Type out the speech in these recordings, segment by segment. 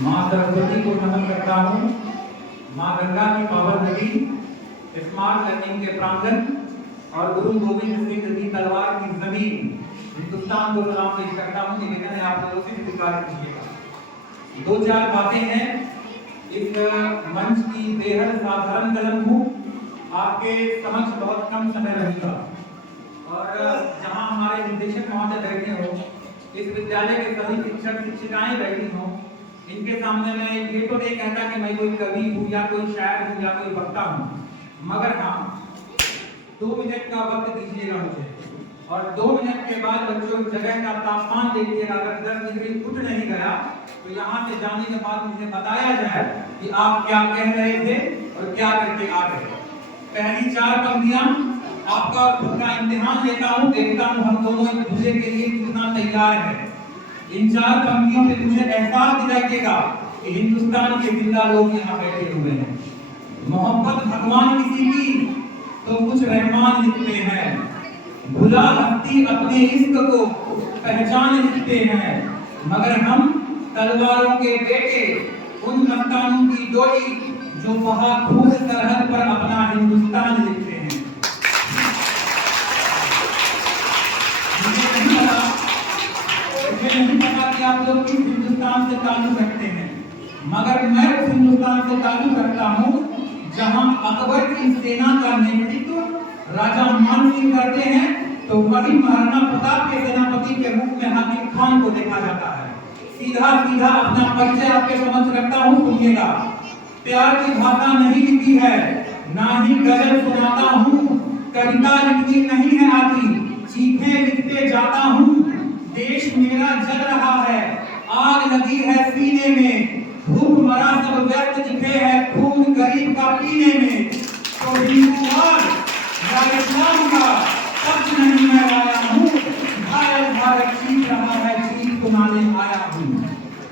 माँ सरस्वती को नमन करता हूँ। माँ गंगा की पावन नदी, स्मार्ट लर्निंग के प्रांगण और गुरु गोविंद सिंह जी तलवार की जमीन हिंदुस्तान को सलाम पेश करता हूँ। निवेदन है आप लोगों से स्वीकार कीजिएगा। दो चार बातें हैं। इस मंच की बेहद साधारण कलम हूँ, आपके समक्ष बहुत कम समय रहेगा और जहाँ हमारे निदेशक महोदय बैठे हो, इस विद्यालय के सभी शिक्षक शिक्षिकाएं बैठी हों, इनके सामने मैं ये तो नहीं कहता कि मैं कोई कवि हूँ या कोई शायर हूँ या कोई वक्ता हूँ, मगर हाँ 2 मिनट का वक्त दीजिएगा मुझे और 2 मिनट के बाद बच्चों जगह का तापमान देखिएगा। अगर 10 डिग्री उठ नहीं गया तो यहाँ से जाने के बाद मुझे बताया जाए कि आप क्या कह रहे थे और क्या करके आ गए। पहली 4 पंक्तियां आपका खुद का इम्तिहान लेता हूँ, देखता हूँ हम दोनों एक दूसरे के लिए कितना तैयार है। इन 4 पंक्तियों से मुझे एहसास दिलाइएगा कि हिंदुस्तान के जिंदा लोग यहाँ बैठे हुए हैं। मोहब्बत भगवान किसी की तो कुछ रहमान लिखते हैं, भुला हस्ती अपने इश्क को पहचान लिखते हैं, मगर हम तलवारों के बेटे उन मस्तानों की डोली जो वहां खूब सरहद पर अपना हिंदुस्तान लिखते हैं। मुझे नहीं पता कि आप लोग किस हिंदुस्तान से ताल्लुक रखते हैं, मगर मैं उस हिंदुस्तान से ताल्लुक रखता हूँ जहां अकबर की सेना का नेतृत्व राजा मान सिंह करते हैं तो वही महाराणा प्रताप के सेनापति के रूप में हाकिम खान को देखा जाता है। सीधा सीधा अपना परिचय आपके समक्ष रखता हूँ, सुनिएगा। प्यार की भाषा नहीं लिखी है, ना ही गजल सुनाता हूँ, कविता लिखनी नहीं है आती, चीखें लिखते जाता हूँ। देश मेरा जल रहा है, आग लगी है सीने में, भूख मरा सब व्यक्त दिखे है खून गरीब का पीने में। तो हिंदुस्तान या इस्लाम का पक्ष नहीं मैं आया हूँ, घायल भारत चीख रहा है, चीख सुनाने आया हूँ।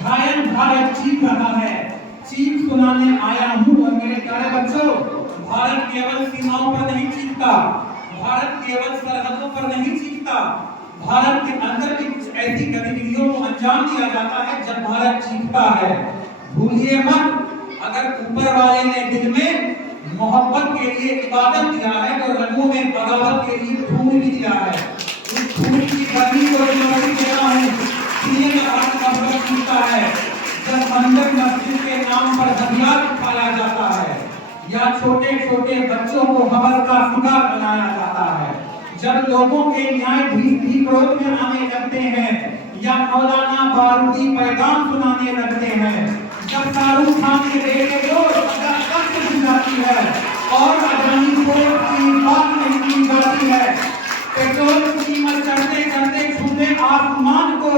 घायल भारत चीख रहा है, चीख सुनाने आया हूँ। और मेरे प्यारे बच्चों, भारत केवल सीमाओं पर नहीं चीखता, भारत केवल सरहदों पर नहीं चीखता, भारत के अंदर भी कुछ ऐसी गतिविधियों को अंजाम दिया जाता है जब भारत चीखता है। भूलिए मत, अगर ऊपर वाले ने दिल में मोहब्बत के लिए इबादत दिया है तो रंगों में बगावत के लिए खून भी दिया है। उस खून की गर्मी को चुनौती देता हूँ, सीने में आग का भड़क उठता है जब मंदिर मस्जिद के नाम पर हथियार उठाया जाता है या छोटे छोटे बच्चों को हवस का शिकार बनाया जाता है, जब लोगों के न्यायाधीश भी क्रोध में आने लगते हैं या मौलाना बारूदी पैगाम सुनाने लगते हैं, जब शाहरुख खान के बेटे को कष्ट दी जाती है और अदानी को की बात नहीं की जाती है, पेट्रोल की कीमत चढ़ते चढ़ते छूते आसमान को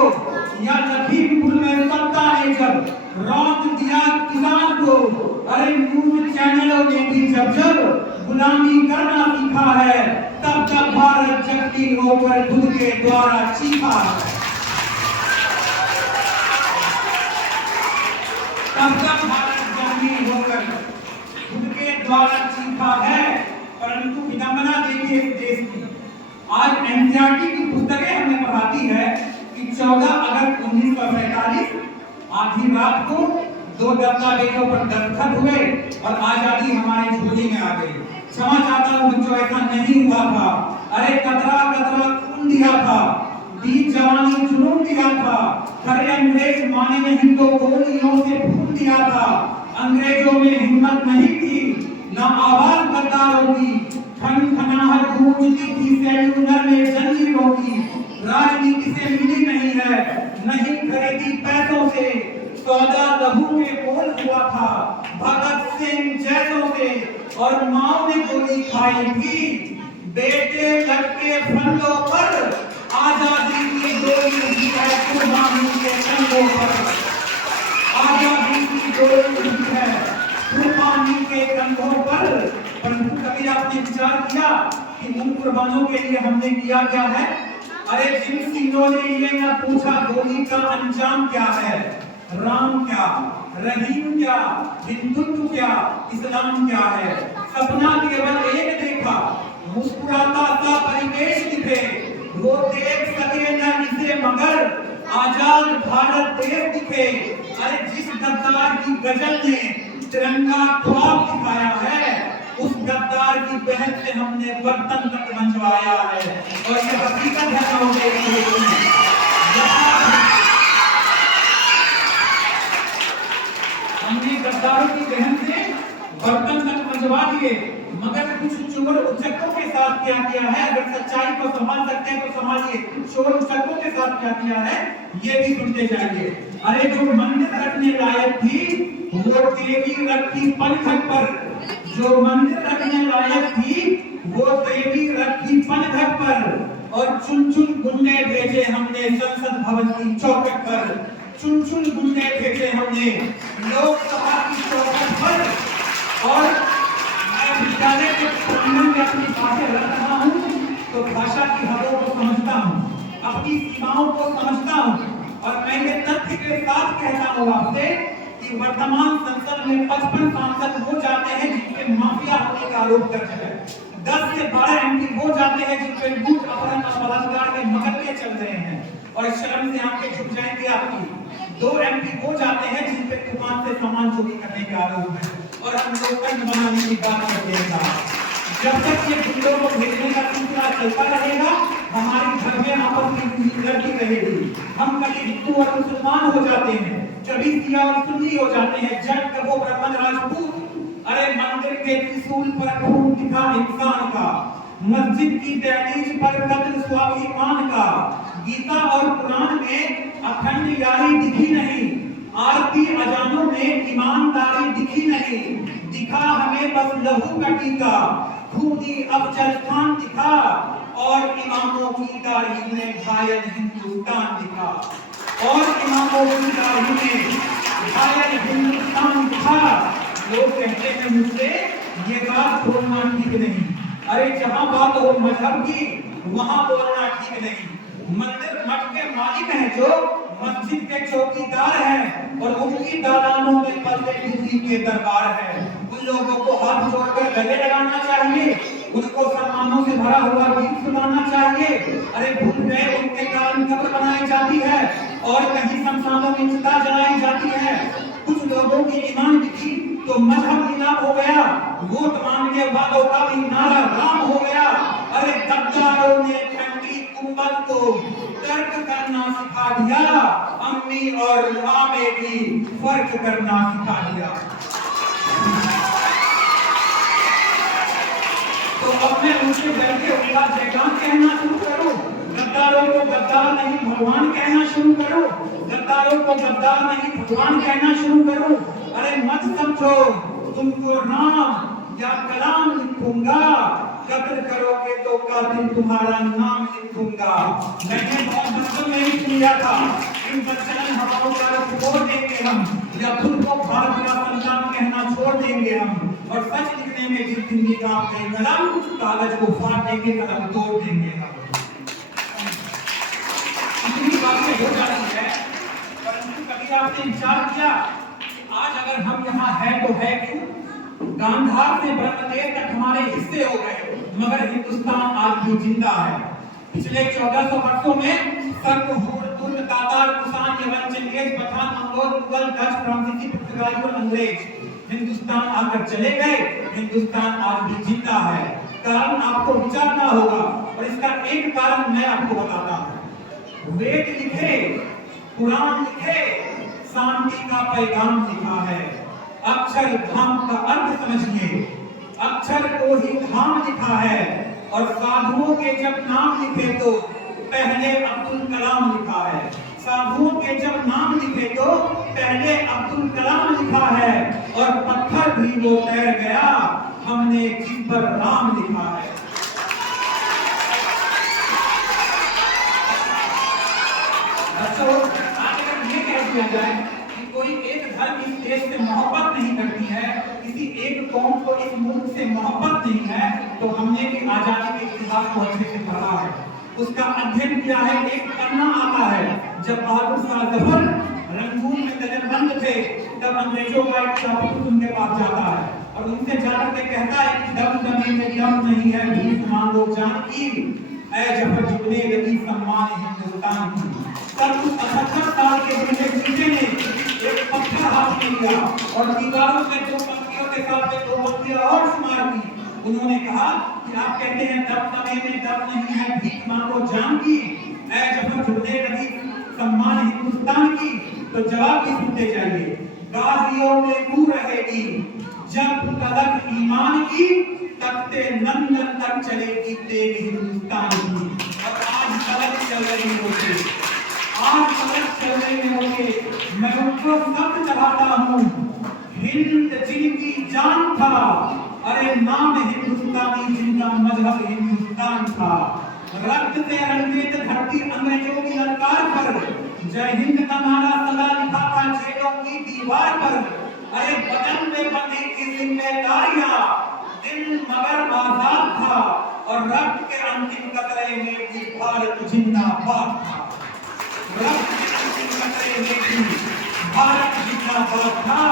या लखीमपुर में सत्ता ने जब रौंद दिया किसान को, अरे न्यूज चैनलों ने भी जब जब गुलामी करना सीखा है तब तक भारत जगती होकर खुद के द्वारा चीखा है। तब तक भारत जगती होकर खुद के द्वारा चीखा है। परंतु विडंबना देखिए इस देश की, आज एनसीईआरटी की पुस्तकें हमें पढ़ाती है कि 14 अगस्त 1947 आधी रात को 2 दस्तावेजों पर दस्तखत हुए और आजादी हमारे झोली में आ गई। क्षमा चाहता हूँ बच्चों, ऐसा नहीं हुआ था। अरे कतरा कतरा खून दिया था, बीच जवानी जुनून दिया था, खड़े अंग्रेज माने नहीं तो गोलियों से फूट दिया था। अंग्रेजों में हिम्मत नहीं थी, ना आवाज गद्दारों की, खनखनाहट गूंजती थी सेल्यूलर में जंजीरों की। राजनीति से मिली नहीं है, नहीं खरीदी पैसों से, सौदा लहू के मोल हुआ था भगत सिंह जैसों से। और माओ ने गोली खाई थी बेटे लटके फंदों पर, आजादी की गोली उठी है कुर्बानी के कंधों पर, आजादी की गोली उठी है कुर्बानी के कंधों पर। परंतु कभी आपने विचार किया कि उन कुर्बानों के लिए हमने किया क्या है? अरे जिन सीनों ने ये न पूछा गोली का अंजाम क्या है, राम क्या, रहीम क्या, हिंदुत्व क्या, इस्लाम क्या है, सपना केवल एक देखा, मुस्कुराता सा परिवेश दिखे, वो देख सके न इसे मगर आजाद भारत देश दिखे। अरे जिस गद्दार की गजल ने तिरंगा ख्वाब दिखाया है, उस गद्दार की बहन से हमने बर्तन तक मंजवाया है। और ये हकीकत है हमने गद्दारों की बहन से बर्तन तक मंजवा दिए। मगर कुछ चोर उचक्कों के साथ क्या किया है, अगर सच्चाई को संभाल सकते हैं तो संभालिए। चोर उचक्कों के साथ क्या किया है ये भी सुनते जाइए। अरे जो मंदिर रखने लायक थी वो देवी रखी पनघट पर, जो मंदिर रखने लायक थी वो देवी रखी पनघट पर। और चुन चुन गुंडे भेजे हमने संसद भवन की चौखट पर, चुन चुन गुंडे भेजे हमने लोकसभा की चौखट पर। और मैं विद्यालय के प्रांगण में अपनी बातें रख रहा हूँ तो भाषा की हदों को समझता हूँ, अपनी सीमाओं को समझता हूँ। और मैं ये तथ्य के साथ कहता हूँ आपसे कि वर्तमान संसद में 55 सांसद वो जाते हैं जिनके माफिया होने का आरोप दर्ज है। 10 से 12 एमपी वो जाते हैं जिनपे लूट, अपहरण और बलात्कार के मुकदमे चल रहे हैं और शर्म से आंखें झुक जाएंगी आपकी। 2 एमपी वो जाते हैं जिनपे दुकान से सामान चोरी करने का आरोप है और हम लोकतंत्र बनाने की बात करते हैं। जब तक ये गुंडों को भेजने का सिलसिला चलता रहेगा, हमारे घर में आपस में लड़ती रहेगी। हम कभी हिंदू और मुसलमान हो जाते हैं, कभी सिया और सुन्नी हो जाते हैं, जट कबो ब्राह्मण राजपूत। अरे मंदिर के त्रिशूल पर खून दिखा इंसान का, मस्जिद की दहलीज पर कत्ल स्वाभिमान का। गीता और कुरान में अखंड यारी दिखी नहीं, आरती अजानों में ईमानदारी दिखी नहीं। दिखा हमें बस लहू का टीका, खूनी अफजल खान दिखा और इमामों की दाढ़ी में घायल हिंदुस्तान दिखा। और इमामों की दाढ़ी में घायल हिंदुस्तान दिखा। लोग कहते हैं मुझसे ये बात बोलना ठीक नहीं। अरे जहां बात हो मजहब की वहां बोलना ठीक नहीं। मंदिर मठ के मालिक हैं जो मस्जिद के चौकीदार हैं और उनकी दालानों में बल्ले बिजली के दरबार है। उन लोगों को हाथ जोड़कर गले लगाना चाहिए, उनको सम्मानों से भरा हुआ गीत सुनाना चाहिए। अरे भूल गए उनके कारण कब्र बनाई जाती है और कहीं शमशानों में चिता जलाई जाती है। कुछ लोगों की ईमान दिखी तो मजहब नीलाम हो गया, वोट मांगने वालों का भी नारा राम हो गया। अरे गद्दारों ने ठंडी कुंबल को तर्क करना सिखा दिया, अम्मी और माँ में भी फर्क करना सिखा दिया। तो अब मैं उनसे डर के उनका जयगान कहना शुरू करूं, गद्दारों को गद्दार नहीं भगवान कहना शुरू करूं, गद्दारों को गद्दार नहीं भगवान कहना शुरू करूं। अरे मत समझो तुमको राम या कलाम लिखूंगा, कत्ल करोगे तो कातिल तुम्हारा नाम लिखूंगा। मैंने बहुत बचपन में ही सुना था, इन बचपन हवाओं का छोड़ देंगे हम, या खुद को भारत का संतान कहना छोड़ देंगे हम, और सच लिखने में जिस दिन की काम है कलम, कागज को फाड़ देंगे, कलम तोड़ देंगे हम। इतनी बातें हो जाती है, परंतु कभी आपने विचार किया आज अगर हम यहाँ है तो है क्यों? गांधार से ब्रह्मदेव तक हमारे हिस्से हो गए, मगर हिंदुस्तान आज भी जिंदा है। पिछले 1400 वर्षों में सर्प, हूर, तुर्क, तातार, कुषाण, यवन, चंगेज, पठान, मंगोल, मुगल, डच, फ्रांसीसी, पुर्तगाली और अंग्रेज हिंदुस्तान आकर चले गए। हिंदुस्तान आज भी जिंदा है। कारण आपको विचारना होगा और इसका एक कारण मैं आपको बताता हूँ। वेद लिखे, कुरान लिखे, शांति का पैगाम लिखा है। अक्षर धाम का अर्थ समझिए, अक्षर को ही धाम लिखा है। और साधुओं के जब नाम लिखे तो पहले अब्दुल कलाम लिखा है, साधुओं के जब नाम लिखे तो पहले अब्दुल कलाम लिखा है। और पत्थर भी वो तैर गया, हमने जिस पर राम लिखा है। आज अगर ये कह दिया जाए कि कोई एक धर्म इस देश से मोहब्बत नहीं करती है, किसी एक कौम को इस मुल्क से मोहब्बत नहीं है, तो हमने भी आजादी के इतिहास को अच्छे से पढ़ा है, उसका अध्ययन किया है। एक पन्ना आता है जब बहादुर शाह जफर रंगून में नजरबंद थे, तब अंग्रेजों का एक जासूस उनके पास जाता है और उनसे जाकर के कहता है कि दम दमे में दम नहीं है, भीख मांगो जान की, ऐ जफर जितने यदि सम्मान हिंदुस्तान की। तब उस 78 साल के बूढ़े चीते ने एक पत्थर हाथ में लिया और दीवारों में 2 पंक्तियों के साथ में 2 पंक्तियां और शुमार की। उन्होंने कहा कि आप कहते हैं दबदबे में दम नहीं है, भीख मांगो जान की, ऐ जब झुकने लगी सम्मान हिंदुस्तान की, तो जवाब भी सुनते जाइए। गाजियों में तू रहेगी जब तलक ईमान की, तख्ते नंदन तक चलेगी तेग हिंदुस्तान की। और आज तलक चल रही होगी, आज तलक चल रही होगी, मैं उनको सब चढ़ाता हूँ। हिंद जिनकी जान था, अरे नाम हिंदुस्तानी जिनका मजहब हिंदुस्तान था। रक्त से रंजित धरती अंग्रेजों की ललकार पर, जय हिंद का नारा सदा लिखा था जेलों की दीवार पर। अरे बदन में बंधी की जिम्मेदारियां, दिल मगर आजाद था, और रक्त के अंतिम कतरे में भी भारत जिंदाबाद था। रक्त के अंतिम कतरे में भी भारत जिंदाबाद था।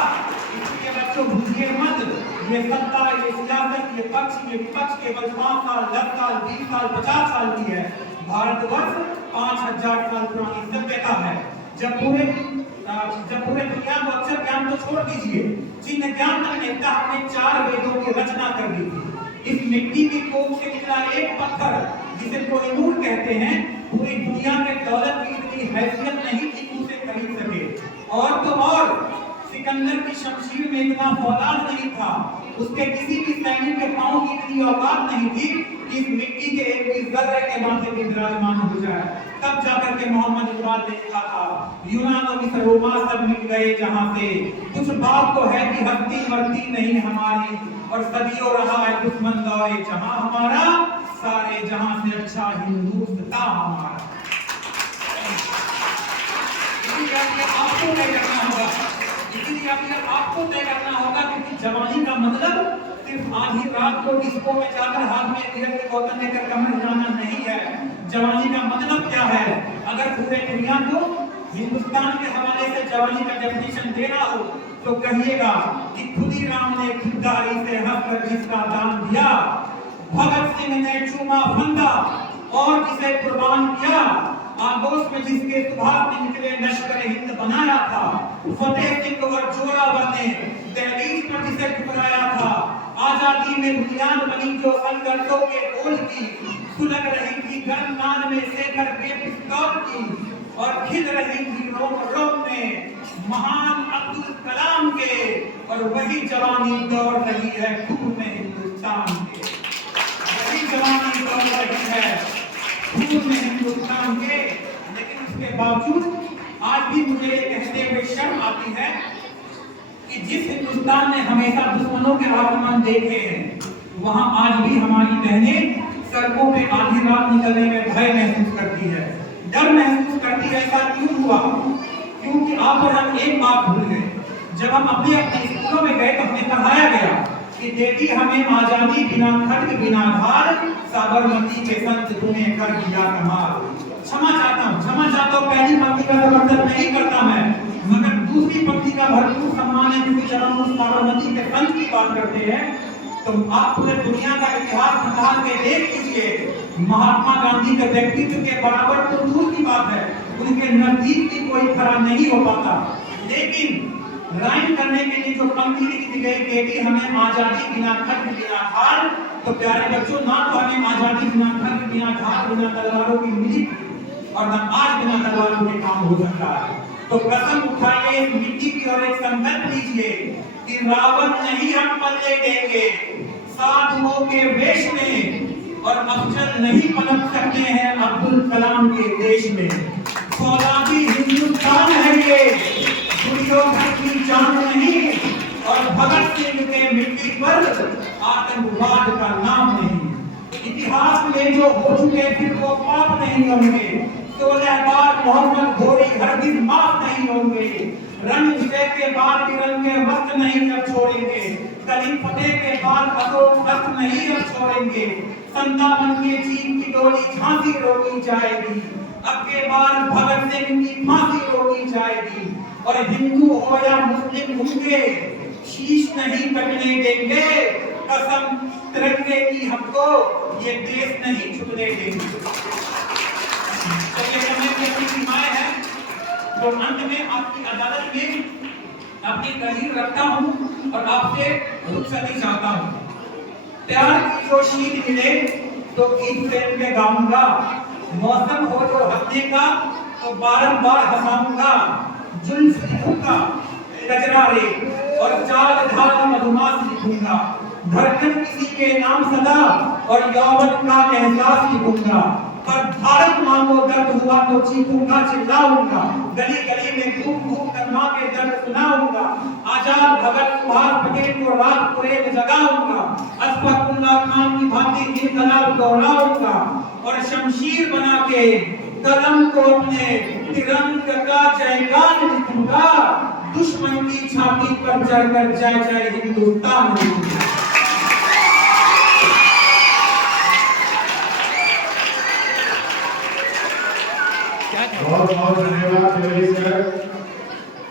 इसलिए बच्चों भूलिए मत, ये सत्ता, ये सियासत, ये पक्ष, ये विपक्ष केवल 5 साल, 10 साल, 20 साल, 50 साल की है। भारतवर्ष 5000 साल पुरानी सभ्यता है। जब पूरे दुनिया को अक्षर ज्ञान तो छोड़ दीजिए, चिन्ह ज्ञान तक नहीं था, हमने 4 वेदों की रचना कर दी थी। इस मिट्टी की कोख से निकला एक पत्थर, जिसे कोहिनूर कहते हैं, पूरी दुनिया के दौलत की इतनी हैसियत नहीं थी कि उसे खरीद सके। और तो और सिकंदर की शमशीर में इतना फौलाद नहीं था, उसके किसी भी सैनिक के पांव की इतनी औकात नहीं थी कि इस मिट्टी के एक भी जर्रे के माथे पे विराजमान हो जाए। तब जाकर के मोहम्मद इकबाल ने लिखा था, यूनानो मिस्र रोमा सब मिट गए जहां से, कुछ बात तो है कि हस्ती मरती नहीं हमारी, और सदियों रहा है दुश्मन दौरे जहां हमारा, सारे जहां से अच्छा हिंदुस्तान हमारा। आपको तय करना होगा, इसीलिए आपको तय करना होगा, क्योंकि जवानी का मतलब सिर्फ आधी रात को डिस्को में जाकर हाथ में बियर की बोतल लेकर कमर जाना नहीं है। जवानी का मतलब क्या है? अगर पूरे दुनिया को हिंदुस्तान के हवाले से जवानी का डेफिनेशन देना हो तो कहिएगा कि खुदीराम ने खुददारी से हंसकर जिसका दान दिया, भगत सिंह ने चूमा फंदा और जिसे कुर्बान किया, आगोश में जिसके सुभाष ने निकले लश्कर हिंद बनाया था, फतेह सिंह और जोरावर ने दहलीज पर जिसे ठुकराया था, आजादी में बुनियाद बनी जो संघर्षों के बोल की, सुलग रही थी गर्म नान में शेखर बेपिस्तौल की, और खिल रही थी रोम रोम में महान अब्दुल कलाम के, और वही जवानी दौड़ रही है खून में हिंदुस्तान के, वही जवानी दौड़ रही है खून में हिंदुस्तान के। लेकिन उसके बावजूद आज भी मुझे कहते हुए शर्म आती है कि जिस हिंदुस्तान ने हमेशा दुश्मनों के आक्रमण देखे हैं, वहां आज भी हमारी बहनें सड़कों पे आधी रात निकलने में भय महसूस करती है, डर महसूस करती है। ऐसा क्यों हुआ? क्योंकि आप और हम एक बात भूल गए। जब हम अपने स्कूलों में गए तो हमें पढ़ाया गया कि देती हमें आजादी बिना खड्ग बिना धार, साबरमती के संत तूने कर दिया कमाल। क्षमा चाहता हूँ, पहली पंक्ति का समर्थन नहीं करता मैं, मगर दूसरी पंक्ति का भरपूर सम्मान है, क्योंकि जब हम उस साबरमती के संत की बात करते हैं तो आप पूरे दुनिया का इतिहास निकाल के देख लीजिए, महात्मा गांधी के व्यक्तित्व के बराबर तो दूर की बात है, उनके नजदीक भी कोई खड़ा नहीं हो पाता। लेकिन राइम करने के लिए जो पंक्ति लिखी गई, देती हमें आजादी बिना खड्ग बिना धार, तो प्यारे बच्चों, ना तो हमें आजादी बिना खड्ग बिना धार बिना तलवारों की मिली, और ना आज बिना तलवारों के काम हो सकता है। तो कसम उठाइए इस मिट्टी की और एक संकल्प लीजिए कि रावण नहीं हम पलने देंगे, साधुओं के वेश में, और अफजल नहीं पलट सकते हैं अब्दुल कलाम के देश में। फौलादी हिंदुस्तान है ये, दुर्योधन की जान नहीं, और भगत सिंह के मिट्टी पर आतंकवाद का नाम नहीं। इतिहास में जो हो चुके फिर वो पाप नहीं होंगे, 16 बार मोहम्मद घोरी हरगिज माफ नहीं होंगे, रंग विजय के बाद तिरंगे वक्त नहीं अब छोड़ेंगे, कली फतेह के बाद अशोक वक्त नहीं अब छोड़ेंगे, संतावन के चीन की डोली झांसी रोकी जाएगी, अब के बार भगत सिंह की फांसी रोकी जाएगी, और हिंदू हो या मुस्लिम होंगे शीश नहीं कटने देंगे, कसम तिरंगे की हमको ये देश नहीं छूने देंगे। तो ये समय की अपनी सीमाएं हैं। जो अंत में आपकी अदालत में अपनी तहरीर रखता हूँ और आपसे रुखसती चाहता हूँ। प्यार की जो शीत मिले तो गीत प्रेम में गाऊंगा, मौसम हो जो हंसने का तो बारंबार हंसाऊंगा, जुल्फ लिखूंगा कजरा रे और चाल ढाल मधुमास लिखूंगा, धड़कन किसी के नाम सदा और यौवन का एहसास लिखूंगा, पर भारत मां को दर्द हुआ तो चीखूंगा चिल्लाऊंगा, गली गली में घूम घूम कर मां के दर्द सुनाऊंगा, आजाद भगत सुभाष पटेल को रात पूरे में जगाऊंगा, अशफाकुल्लाह खान की भांति इनकलाब दोहराऊंगा और शमशीर बना के कलम को अपने तिरंगे का जयगान लिखूंगा, दुश्मन की छाती पर चढ़कर जय जय हिंदुस्तान लिखूंगा। बहुत बहुत धन्यवाद सर।